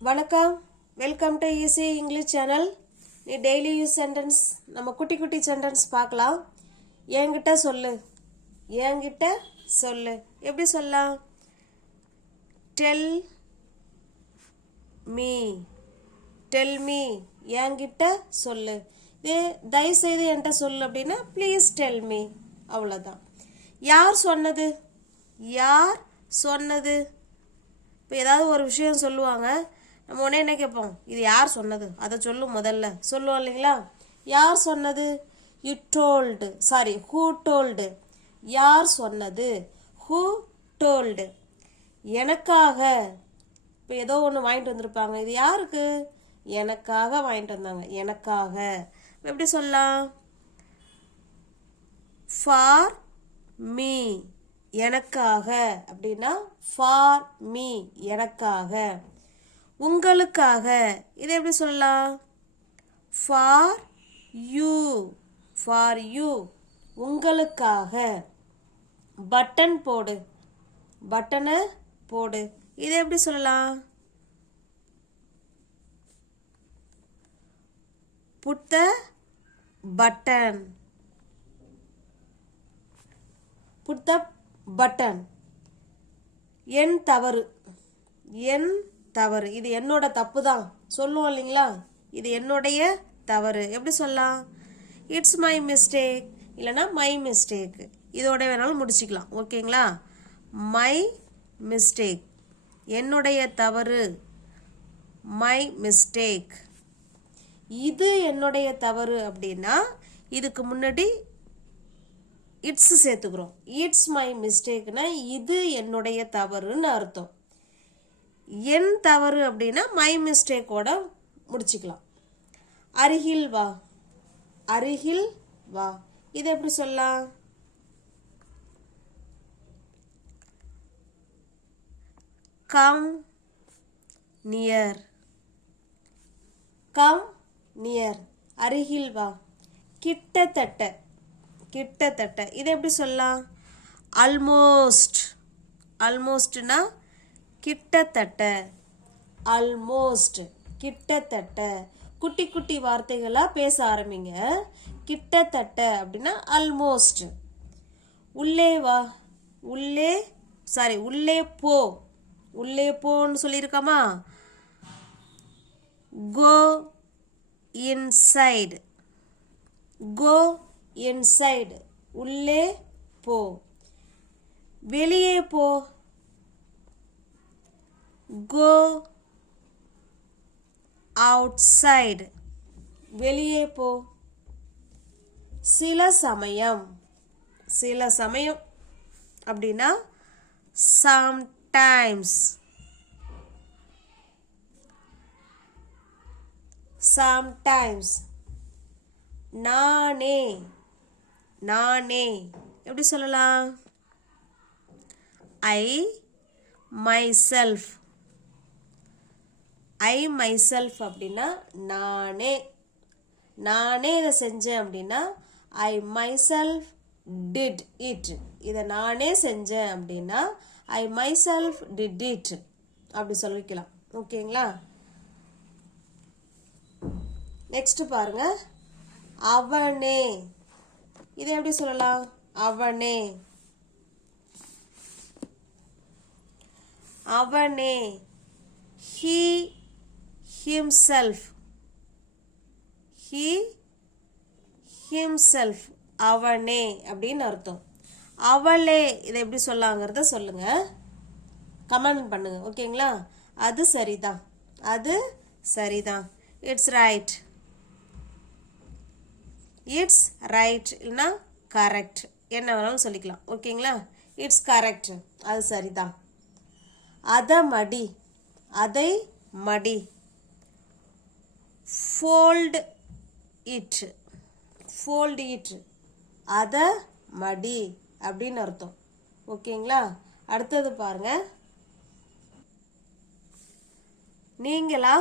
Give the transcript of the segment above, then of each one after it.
வணக்கம், welcome to easy English channel. நீ daily use sentence நம்ம குட்டி குட்டி சென்டென்ஸ் பார்க்கலாம். என்கிட்ட சொல்லு, என்கிட்ட சொல்லு. எப்படி சொல்லலாம்? டெல் மீ, டெல் மீ, என்கிட்ட சொல்லு. இது தயவுசெய்து என்கிட்ட சொல்லு அப்படின்னா ப்ளீஸ் டெல் மீ, அவ்வளோதான். யார் சொன்னது, யார் சொன்னது. இப்போ ஏதாவது ஒரு விஷயம் சொல்லுவாங்க, நம்ம உடனே என்ன கேட்போம், இது யார் சொன்னது, அதை சொல்லும் முதல்ல சொல்லுவோம் இல்லைங்களா? யார் சொன்னது? You told, sorry who told. யார் சொன்னது? Who told. எனக்காக, இப்போ ஏதோ ஒன்று வாங்கிட்டு வந்திருப்பாங்க, இது யாருக்கு? எனக்காக வாங்கிட்டு வந்தாங்க, எனக்காக. எப்படி சொல்லலாம்? ஃபார் மீ, எனக்காக அப்படின்னா ஃபார் மீ, எனக்காக. உங்களுக்காக, இதை எப்படி சொல்லலாம்? ஃபார் யூ, ஃபார் யூ, உங்களுக்காக. பட்டன் போடு, பட்டனை போடு, இதை எப்படி சொல்லலாம்? Put the button, put the button. என் தவறு, என் தவறு, இது என்னோட தப்பு தான் சொல்லுவோம் இல்லைங்களா? இது என்னுடைய தவறு. எப்படி சொல்லலாம்? இட்ஸ் மை மிஸ்டேக், இல்லைனா மை மிஸ்டேக். இதோட வேணாலும் முடிச்சுக்கலாம், ஓகேங்களா? மை மிஸ்டேக், என்னுடைய தவறு, மை மிஸ்டேக். இது என்னுடைய தவறு அப்படின்னா இதுக்கு முன்னாடி இட்ஸ் சேர்த்துக்கிறோம். இட்ஸ் மை மிஸ்டேக்னா இது என்னுடைய தவறுன்னு அர்த்தம். என் தவறு அப்படின்னா மை மிஸ்டேக்கோட முடிச்சுக்கலாம். அருகில் வா, அருகில் வா, இது எப்படி சொல்லலாம்? கம் நியர், கம் நியர், அருகில் வா. கிட்டத்தட்ட, கிட்டத்தட்ட, இதை எப்படி சொல்லலாம்? ஆல்மோஸ்ட், ஆல்மோஸ்ட்னா கிட்டத்தட்ட, ஆல்மோஸ்ட், கிட்டத்தட்ட. குட்டி குட்டி வார்த்தைகளாக பேச ஆரம்பிங்க. கிட்டத்தட்ட அப்படின்னா ஆல்மோஸ்ட். உள்ளே வா, உள்ளே, சாரி உள்ளே போ, உள்ளே போன்னு சொல்லியிருக்கோமா? கோ இன்சைடு, கோ இன்சைடு, உள்ளே போ. வெளியே போ, கோ அவுட்சைடு, வெளியே போ. சில சமயம், சில சமயம் அப்படின்னா சம்டைம்ஸ், சம்டைம்ஸ். நானே, நானே, எப்படி சொல்லலாம்? ஐ மைசெல்ஃப், ஐ மைசெல்ஃப் அப்படின்னா நானே, நானே இதை செஞ்சேன் அப்படின்னா ஐ மைசெல்ஃப் டிட் இட். இதை நானே செஞ்சேன் அப்படின்னா ஐ மைசெல்ஃப் டிட் இட் அப்படி சொல்லிக்கலாம், ஓகேங்களா? நெக்ஸ்ட் பாருங்க, அவனே, இதை எப்படி சொல்லலாம்? அவனே, அவனே. he himself, he himself, அவனே அப்படின்னு அர்த்தம். அவளே, இதை எப்படி சொல்லாங்கிறத சொல்லுங்க, கமெண்ட் பண்ணுங்க, ஓகேங்களா? அது சரிதான், அது சரிதான். இட்ஸ் ரைட், இட்ஸ் ரைட் இல்லைனா கரெக்ட், என்ன வேணாலும் சொல்லிக்கலாம், ஓகேங்களா? இட்ஸ் கரெக்ட், அது சரிதான். அதை மடி, அதை மடி. ஃபோல்ட் இட், ஃபோல்ட் இட், அதை மடி அப்படின்னு அர்த்தம், ஓகேங்களா? அடுத்தது பாருங்க, நீங்களா?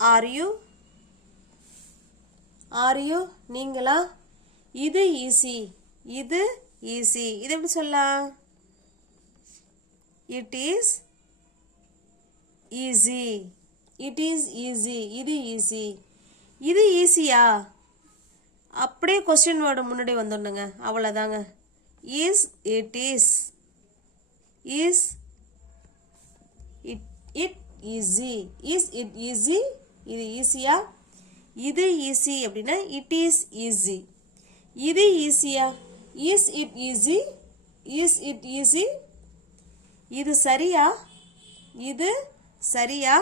ஆர் யூ, ஆர் யூ, நீங்களா? இது ஈஸி, இது ஈஸி, இது எப்படி சொல்லலாம்? It is easy it is easy இது ஈஸி இது ஈஸியா அப்படியே கொஸ்டின் வேர்டு முன்னாடி வந்துடணுங்க அவ்வளோதாங்க is it is it easy is it easy இது ஈஸியா இது ஈஸி அப்படின்னா இட் இஸ் ஈஸி இது ஈஸியா is it easy is it easy இது சரியா இது சரியா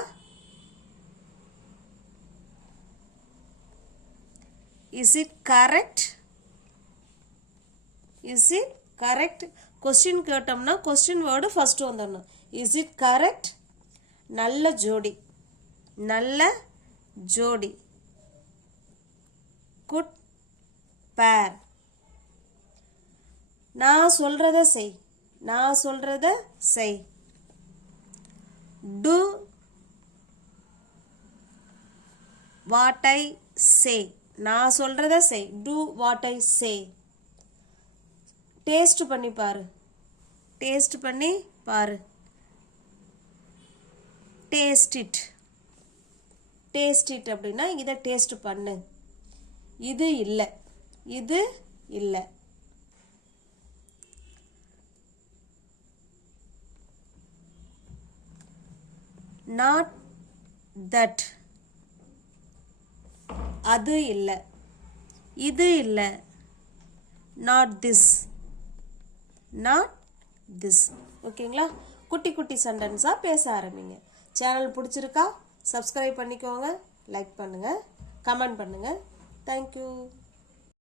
is it correct is it correct question கேட்டோம்னா கொஸ்டின் வேர்டு ஃபர்ஸ்ட் வந்துடணும் இஸ் இட் கரெக்ட் நல்ல ஜோடி நல்ல ஜோடி குட் பேர் நான் சொல்றத செய் நான் சொல்றத செய் do what I say நான் சொல்றத செய் do what I say taste பண்ணி பாரு டேஸ்ட் பண்ணி பாரு டேஸ்ட் இட் அப்படின்னா இதை டேஸ்ட் பண்ணு இது இல்லை இது இல்லை not that அது இல்லை இது இல்லை not this ஓகேங்களா குட்டி குட்டி சென்டென்ஸாக பேச ஆரம்பிங்க சேனல் பிடிச்சிருக்கா சப்ஸ்கிரைப் பண்ணிக்கோங்க லைக் பண்ணுங்கள் கமெண்ட் பண்ணுங்கள் தேங்க்யூ